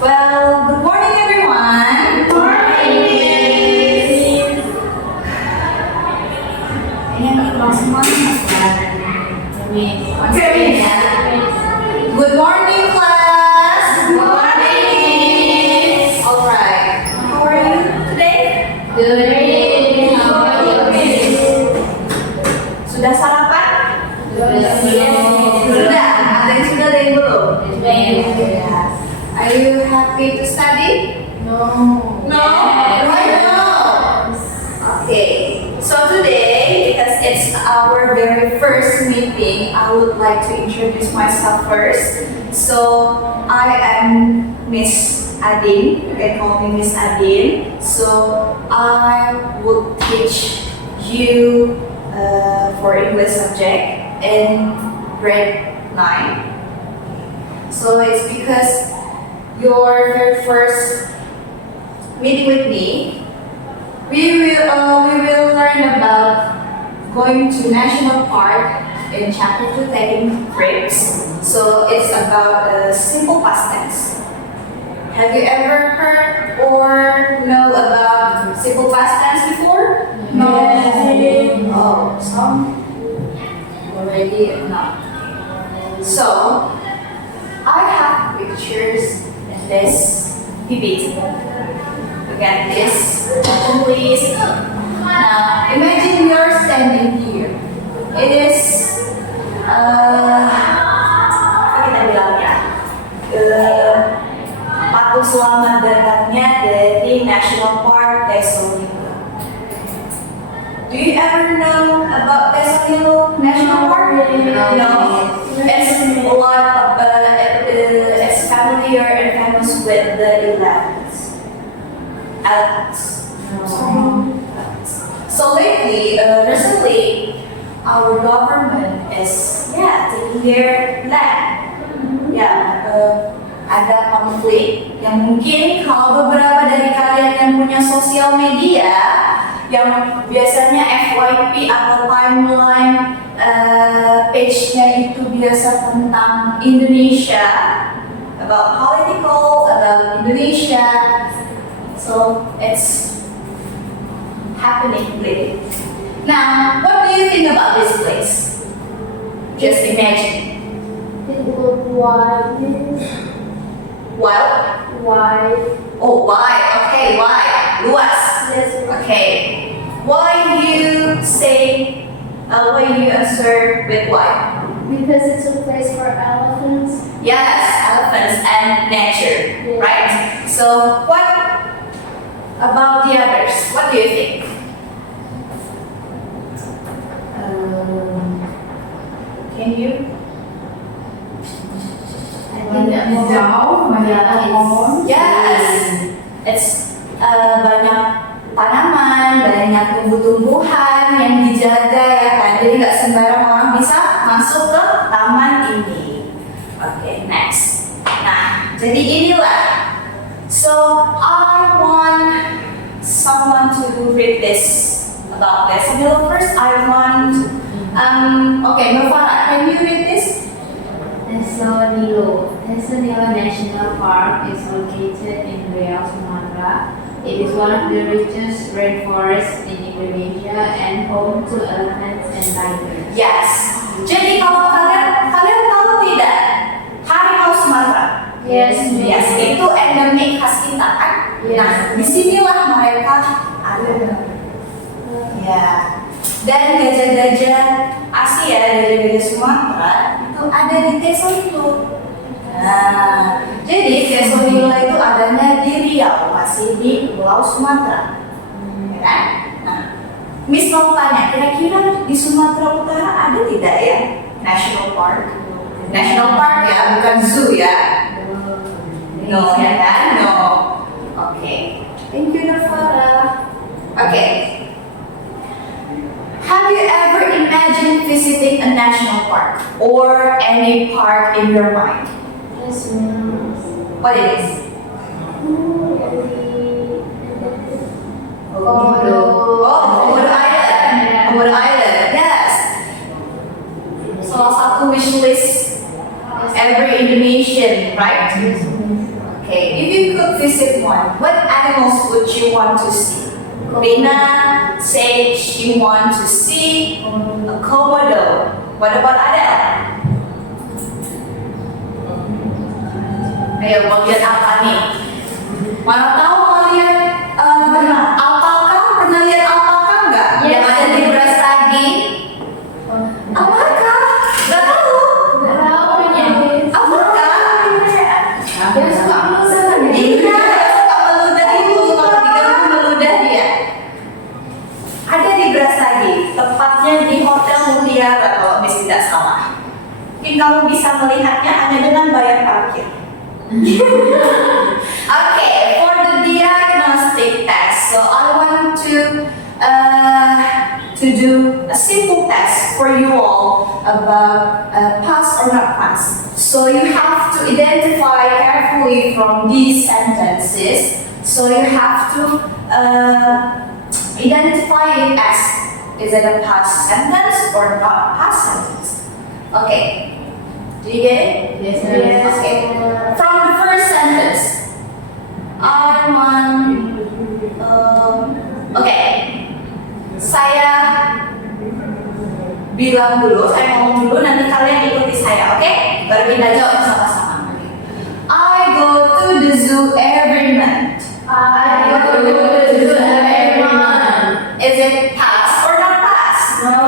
Well, good morning everyone. Good morning. Ini yang kelas semua. Good morning class. Good morning. Alright. How are you today? Good. How are you? Sudah sarapan? Sudah. Sudah. Ada yang sudah, ada yang belum? Sudah. Are you happy to study? No. No? Why no? Okay. So today, because it's our very first meeting, I would like to introduce myself first. So I am Miss Adin. You can call me Miss Adin. So I will teach you for English subject in grade 9. So it's because your very first meeting with me, we will learn about going to national park in chapter 2, taking trips. So it's about simple past tense. Have you ever heard or know about simple past tense before? Yes. Oh, some already not. So I have pictures in this PPT. Look at this, please. Now, imagine you're standing here. It is, apa kita bilangnya? Patung selamat datangnya dari National Park Desolino. Do you ever know about Desolino National Park? No. It's a lot of, it's familiar and famous with the elephants. So lately, recently, our government is taking their land. Ada konflik yang mungkin kalau beberapa dari kalian yang punya sosial media yang biasanya FYP atau timeline page-nya itu biasa tentang Indonesia, about political, about Indonesia. So it's happening lately. Now, what do you think about this place? Just imagine. It was wide. Well, Wide. oh, why? Okay, why? Luas. Yes. Okay. Why you say? Why you answer with why? Because it's a place for elephants. Yes, elephants and nature, Yes. right? So, what about the others? What do you think? Can you? Banyak hijau, banyak pohon. Yes, it's banyak tanaman, banyak tumbuh-tumbuhan yang dijaga ya kan. Jadi nggak sembarang orang bisa masuk ke taman ini. Oke, next. Nah, jadi inilah. So I want someone to read this about this. First, I want. Okay, Nurfara, can you read this? Tesolilo National Park is located in Riau, Sumatra. It is one of the richest rainforests in Indonesia and home to elephants and tigers. Yes. Jadi kalau kalian tahu tidak harimau Sumatera? Yes. Yes, itu endemik khas kita kan? Yes. Nah, disinilah mereka ada. Ya. Dan gajah-gajah Asia, gajah-gajah Sumatera itu ada di Tesolilo. Nah, jadi Tesolilo itu adanya di Riau, masih di Pulau Sumatera. Ya kan? Nah, Miss mau tanya, kira-kira di Sumatera Utara ada tidak ya National Park? National Park ya, bukan zoo ya? No, ya kan? No. Oke. Thank you, Nurfara. Oke. Have you ever imagined visiting a national park or any park in your mind? Yes. What it is? Komodo. Oh, Komodo Island. Komodo Island, yes. Salah satu wish list every Indonesian, right? Okay, if you could visit one, what animals would you want to see? Rina said she wants to see a komodo. What about Adele? Ayo, mau lihat apa nih? Mana tahu mau lihat alpaka? Pernah lihat alpaka nggak? Yang ada di Brastagi? Alpaka? Nggak tahu? Alpaka? Yang suka meludah. Iya, yang suka meludah itu. Kalau diganggu meludah dia. Ada di Brastagi, tepatnya di Hotel Mutiara kalau Miss tidak salah. Mungkin kamu bisa melihatnya hanya dengan bayar parkir. Okay, for the diagnostic test, so I want to do a simple test for you all about pass or not pass. So you have to identify carefully from these sentences. So you have to identify it as is it a past sentence or not past sentence. Okay, do you get it? Yes, Yes. Okay. From the first sentence, I want. Okay, saya bilang dulu, saya ngomong dulu, nanti kalian ikuti saya, oke? Baru kita jawab sama-sama. I go to the zoo every month. I go to the zoo every month. Is it pass or not pass? No.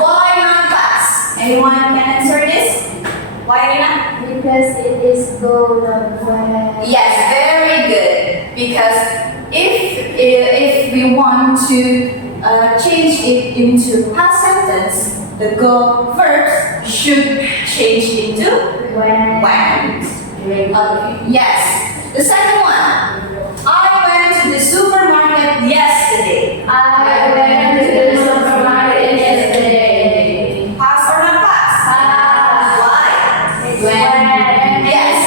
Why not pass? Anyone can answer this? Why not? Because it is go the way. Yes, very good. Because if we want to change it into past sentence, the go verb should change into When. went. Okay. Yes. The second one. I went to the supermarket yesterday. I went to the supermarket yesterday. Pass or not pass? Pass. Why? When. Yes.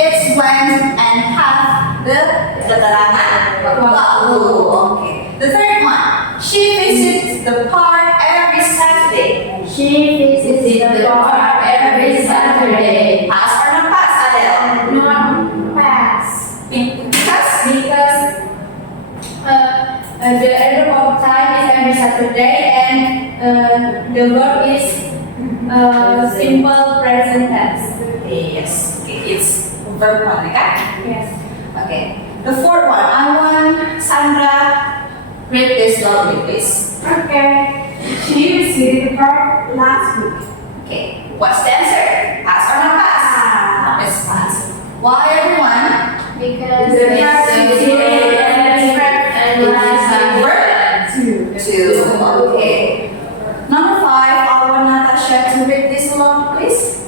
It's when and have the keterangan waktu. Okay. The third one. She visits the park every Saturday. She visits the park every Saturday. Pass or not pass, Adele? Not pass. Because The end of time is every Saturday and the verb is simple present tense. yes. Okay. It's verb one, okay? Yes. Okay. The fourth one. I want Sandra read this loudly, please. Okay. She visited the park last week. Okay. What's the answer? Pass or not pass? It's pass. Why, everyone? Because The the past past is is and last Verb? Two. Okay. Number five. I want Natasha to read this along, please.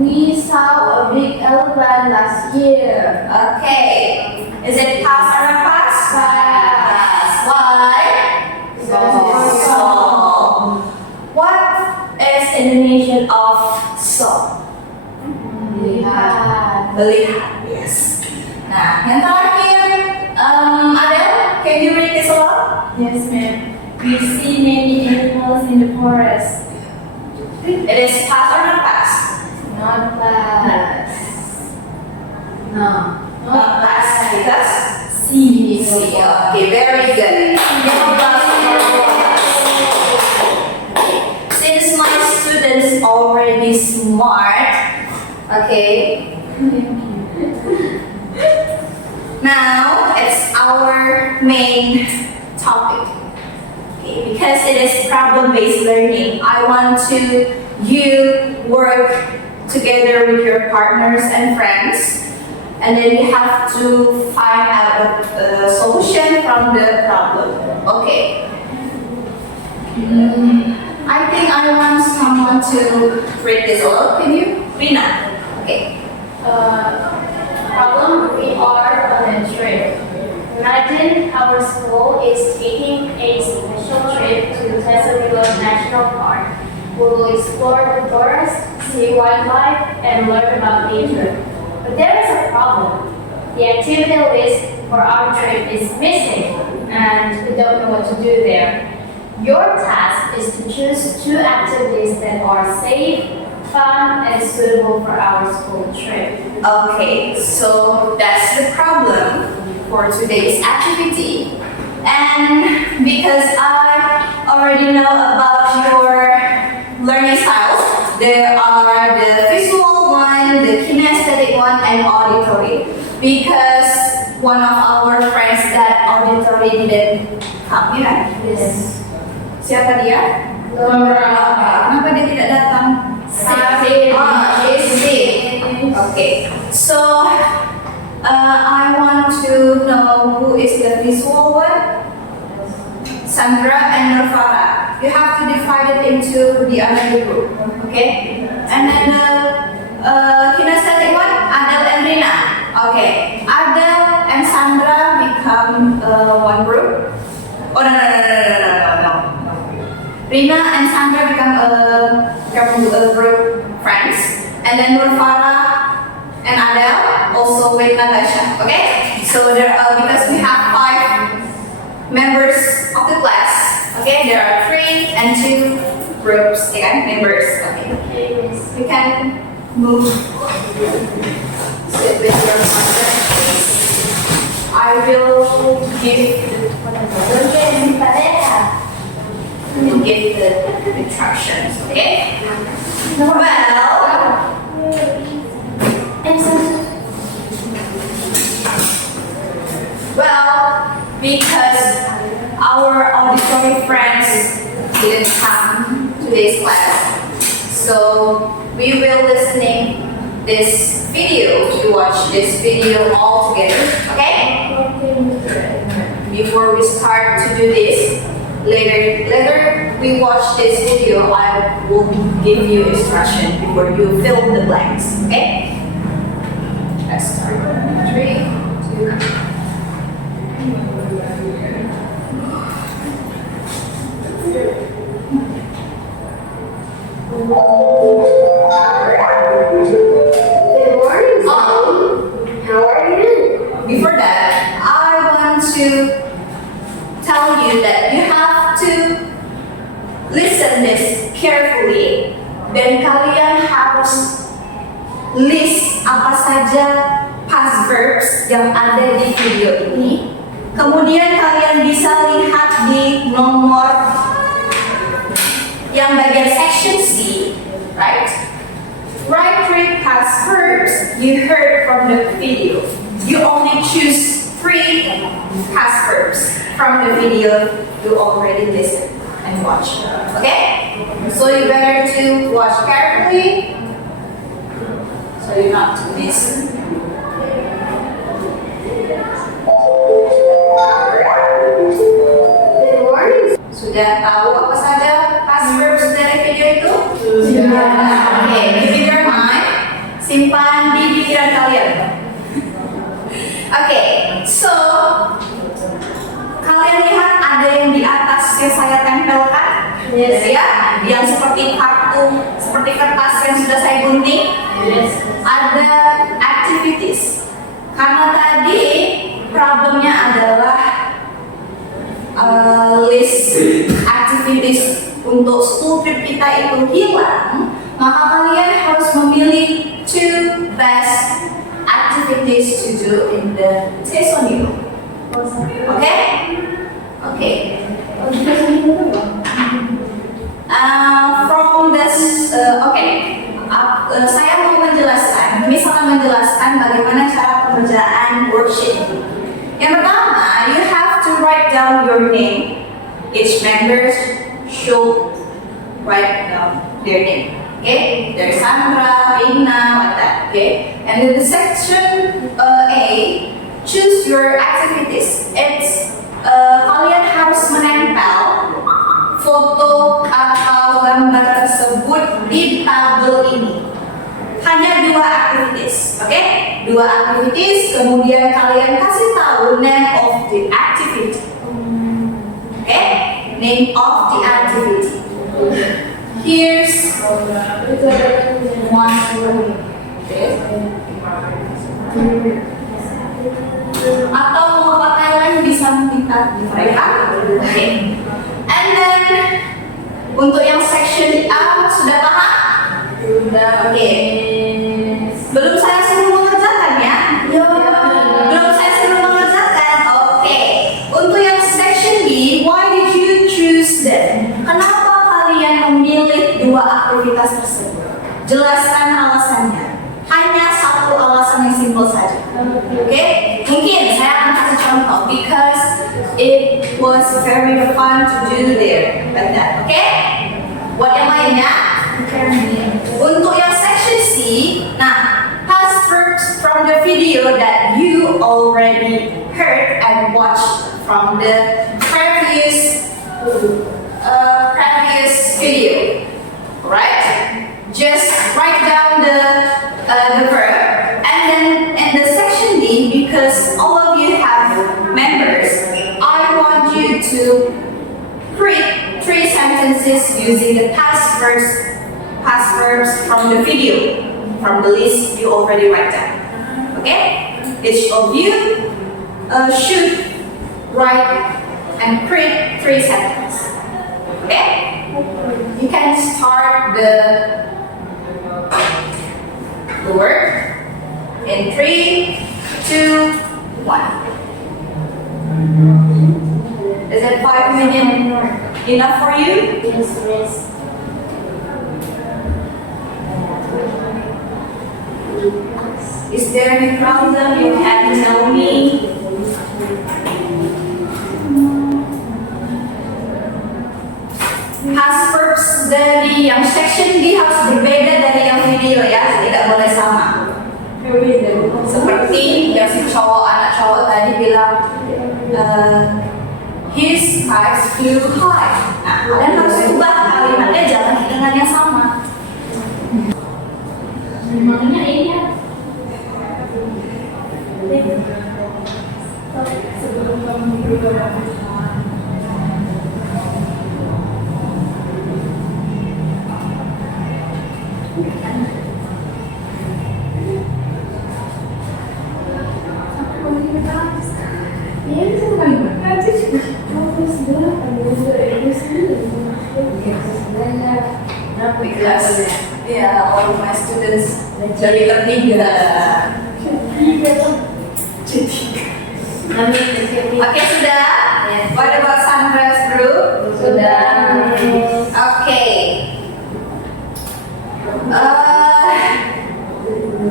We saw a big elephant last year. Okay. Is it pass or not pass? Pass. Why? Because Saw. What is Indonesian of saw? Lihat. Melihat. Yes. Nah, yang terakhir, Adele, can you read this along? Yes, ma'am. We see many animals in the forest. It is pass or not pass? Not pass. No. Not pass because See. Okay, very good. Since my students already smart, okay, now it's our main topic. Okay, because it is problem-based learning, I want you work together with your partners and friends, and then you have to find out the solution from the problem. Okay. I think I want someone to read this aloud. Can you? Rina. Okay. Problem, we are on a trip. Imagine our school is taking a special trip to Tesarilo National Park. We will explore the forest, see wildlife, and learn about nature. But there is a problem. The activity list for our trip is missing, and we don't know what to do there. Your task is to choose two activities that are safe, fun, and suitable for our school trip. Okay, so that's the problem for today's activity. And because I already know about your learning styles, there are the visual one, the kinesthetic one, and auditory. Because one of our friends that auditory didn't come, ya? Yes. Siapa dia? Kenapa dia tidak datang? Sick. She's sick. Okay. So, I want to know who is the visual one. Sandra and Nurfara. You have to divide it into the other group. Okay. And then the kinesthetic one, Adele and Rina. Okay. Adele and Sandra become one group. Oh no. Rina and Sandra become a group friends, and then Nurfara and Adele also with Natasha. Okay, so there because we have 5 members of the class. Okay, there are 3 and 2 groups. Members. Okay, you can move. Sit with your mother, please. I will give. We'll give the instructions, okay? Well, because our auditory friends didn't come to today's class, so we will listening this video. We watch this video all together, okay? Before we start to do this, later we watch this video, I will give you instruction before you fill the blanks, okay? Let's start. 3, 2. Good morning, Mom. How are you? Before that, I want to tell you that you have to listen this carefully dan kalian harus list apa saja past verbs yang ada di video ini. Kemudian kalian bisa lihat di nomor yang bagian section C, right? Write 3 past verbs you heard from the video. You only choose 3 past verbs from the video you already listened and watched. Okay? So you better to watch carefully so you not to miss. Good morning. Sudah tahu apa saja past verbs dari video itu? Sudah. Oke, keep in your mind. Simpan di pikiran kalian. Oke, so kalian lihat ada yang di atas yang saya tempelkan, Yes. ya, yang seperti kartu, seperti kertas yang sudah saya gunting. Yes. Ada activities. Karena tadi problemnya adalah list activities untuk school trip kita itu hilang, maka kalian harus memilih 2 best activities to do in the Tesonilo. Okay? Okay. From this, saya mau menjelaskan, misalkan menjelaskan bagaimana cara pengerjaan worksheet. Yang pertama, you have to write down your name. Each member should write down their name. Okay, there's Sandra, Rina, like that. Okay, and in the section A, choose your activities. It's kalian harus menempel foto atau gambar tersebut di tabel ini. Hanya 2 activities, oke? 2 activities, kemudian kalian kasih tahu name of the activity. Oke? Name of the activity. Here's one. Atau mau pakai lain bisa minta mereka. Oke. And then untuk yang section A sudah paham? Sudah. Oke. Belum saya suruh mengerjakan ya? Belum saya suruh mengerjakan. Oke. Untuk yang section B, why did you choose them? Kenapa kalian memilih dua aktivitas tersebut? Jelaskan alasannya. Hanya satu alasan yang simpel saja. Oke? Mungkin saya akan kasih contoh. Because it was very fun to do there. Like that. Oke? Buat yang lainnya? Untuk yang section C, nah, past verbs from the video that you already heard and watched from the previous video, right? Just write down the verb, and then in the section D, because all of you have members, I want you to create 3 sentences using the past verbs from the video, from the list you already write down. Okay? Each of you should write and create 3 sentences. Okay? You can start the word in 3, 2, 1. Is it 5 minutes enough for you? Yes. Is there any problem you can tell me? Past verbs dari yang section D harus berbeda dari yang video ya, tidak boleh sama. Seperti yang si anak cowok tadi bilang, his eyes flew high. Nah, kalian harus ubah kalimatnya, jangan dengan yang sama. Makanya ini ya. Because all my students dari ketiga. Oke, sudah. What about Sandra's group? Sudah. Oke.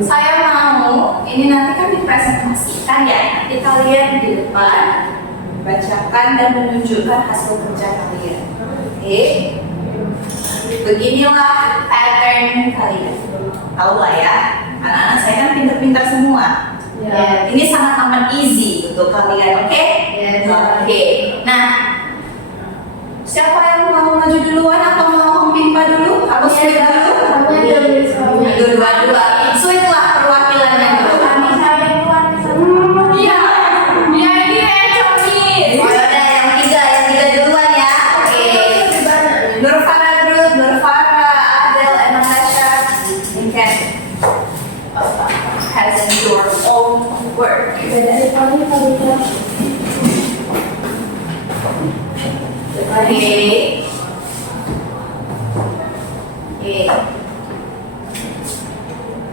Saya mau ini nanti kan dipresentasikan ya. Nanti kalian di depan bacakan dan menunjukkan hasil kerja kalian. Oke. Beginilah pattern kalian. Tahu lah ya. Anak-anak saya kan pintar-pintar semua. Ya. Ini sangat amat easy untuk kalian, oke? Yes. Oke. Nah, siapa yang mau maju duluan atau mau memimpin dulu? Atau sweet dulu? Dua-dua. Sweet lah perwakilannya dulu. Iya. Iya ini Anthony. Oh, yaudah, yang tiga duluan ya. Oke. Nurfara group, Nurfara, Adel, and Natasha. You can present your own work. Okay.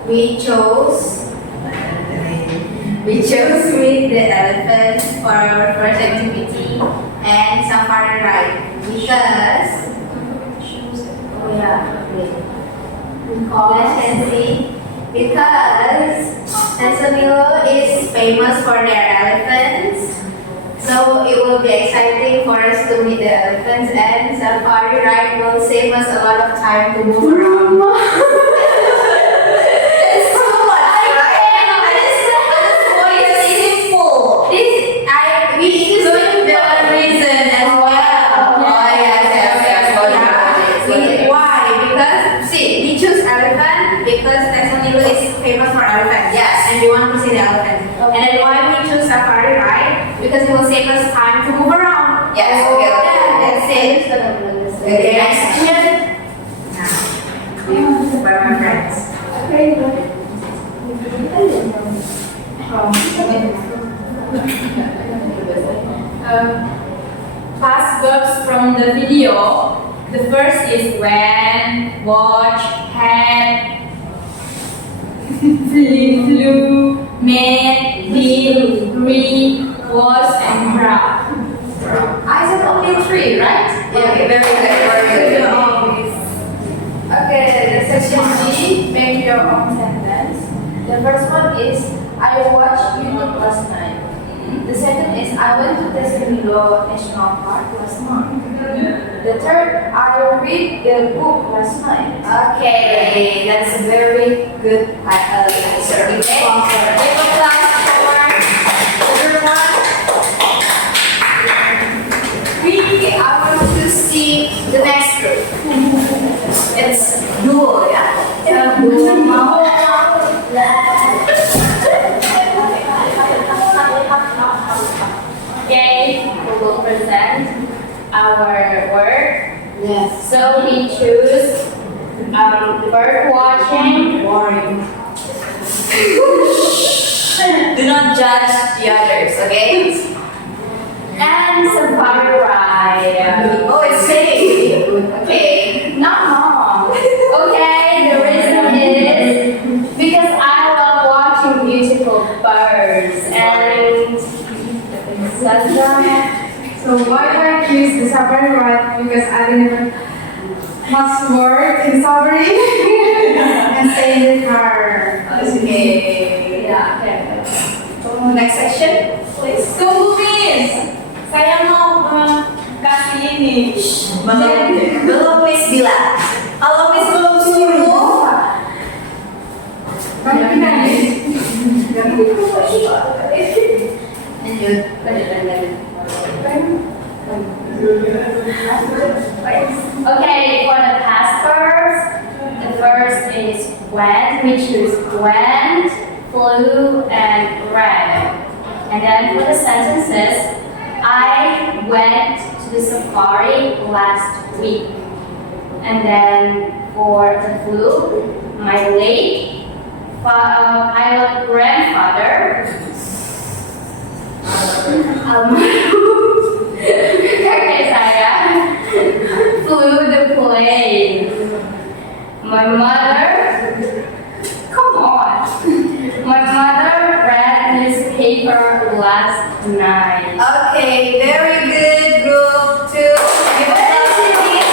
We chose with the elephant for our first activity and safari ride because let's see, because Tanzania is famous for their elephants. So it will be exciting for us to meet the elephants, and safari ride will save us a lot of time to move around. It's so much, right? This is full. We include the reason as well. Oh yes. Why? Because we choose elephant because Tanzania is famous for elephants. Yes, and we want to see the elephant. And then why we choose safari ride? Because it will save us time to move around. Yes, okay. That's it. Okay, next question. Now, by my friends. Past verbs from the video. The first is when, watch, had, Blue, mid, deep, green, was, and brown. I said only three, right? Okay, very good. Okay, the section G, make your own sentence. The first one is, I watched YouTube last night. The second is, I went to Testimilo National Park last month. The third, I read the book last night. Okay, that's a very good answer. Okay, give a class for everyone. I want to see the next group. It's duo, yeah? Duo. Okay, we will present our work. Yes. So we choose bird watching. Boring. Do not judge the others, okay? And safari ride. Oh, it's safe. Okay. Not mom. Okay, the reason is because I love watching beautiful birds and sunset. So why do I choose the safari ride? Because I didn't much work in safari and stay in the car. Okay. Yeah, okay. Next section, please. Tunggu Miss, saya mau kasih ini. Belum Miss bilang. Kalau Miss belum suruh, Banyak pindah Miss. lanjut. Okay, for the past verbs, the first is went, we choose went, flew, and ran. And then for the sentences, I went to the safari last week. And then for the flew, my late pilot grandfather kakek saya flew the plane. My mother, come on. My mother read newspaper last night. Okay, very good, group 2. Give a clap to Miss.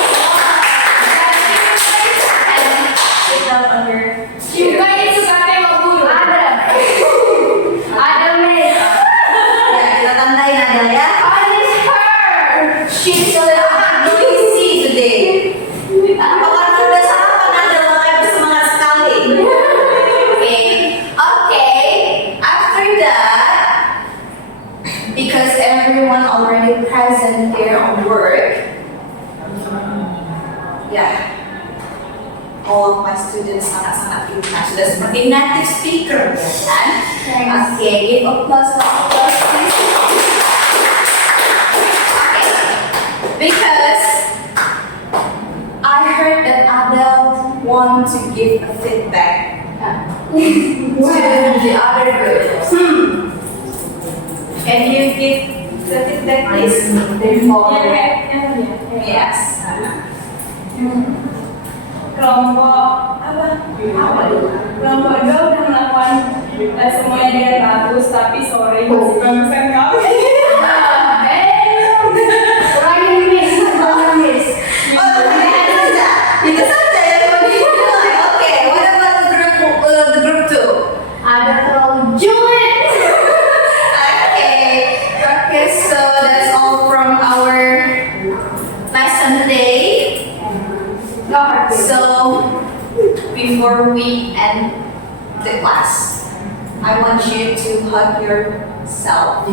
And sit down on your Juga itu katanya mau guru. Ada miss. Ya, kita tandain ada ya. Punish her. She's a little bit noisy today. Apakah sudah sarapan Anda makanya bersemangat sekali? Okay. After that, because everyone already present here on work, yeah, all of my students sangat-sangat pintar, sudah seperti native speaker, kan? Okay, give applause, please. Because I heard that Adele want to give a feedback to the other groups. Can you give the feedback, please? Yes. Kelompok apa? Kelompok 2 udah melakukan semuanya dengan bagus, tapi sorry masih bagusan kami. Ryan miss. Oh, itu saja ya. Okay, what about the group 2? Ada terlalu julid. Okay, so that's all from our lesson today. So, before we end the class, I want you to hug yourself.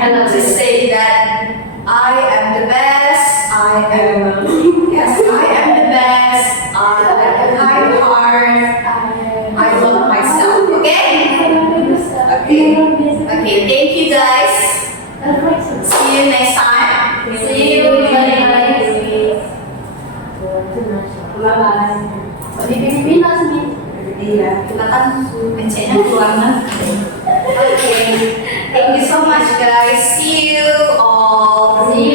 And to say that I am the best, yes, I am the best, I have a kind heart, I love myself, okay? Okay, thank you guys. See you next time. See you later. Bye-bye. Di Pilipinas nih. Iya, kita kan mencetnya keluar negeri. Okay, thank you so much guys. See you all. See